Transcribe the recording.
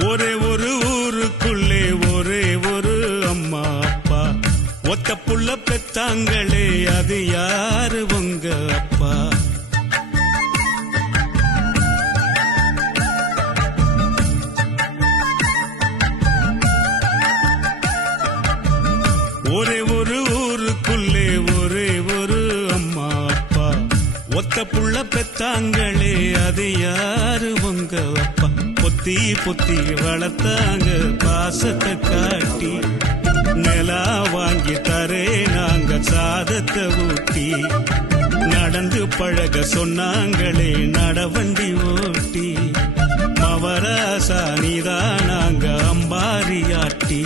ஒரே ஒரு ஊருக்குள்ளே ஒரே ஒரு அம்மா அப்பா, ஒத்த புள்ள பெத்தாங்களே அது யாரு உங்க அப்பா? ஒரே ஒரு ஊருக்குள்ளே ஒரே ஒரு அம்மா அப்பா, ஒத்த புள்ள பெத்தாங்களே அது யாரு உங்க அப்பா? பொத்தி பொத்தி வளர்த்தாங்க பாசத்தை காட்டி, நிலா வாங்கி தரே நாங்க சாதத்தை ஊட்டி, நடந்து பழக சொன்னாங்களே நடவண்டி ஓட்டி, மவராசா நீதான் நாங்க அம்பாரியாட்டி.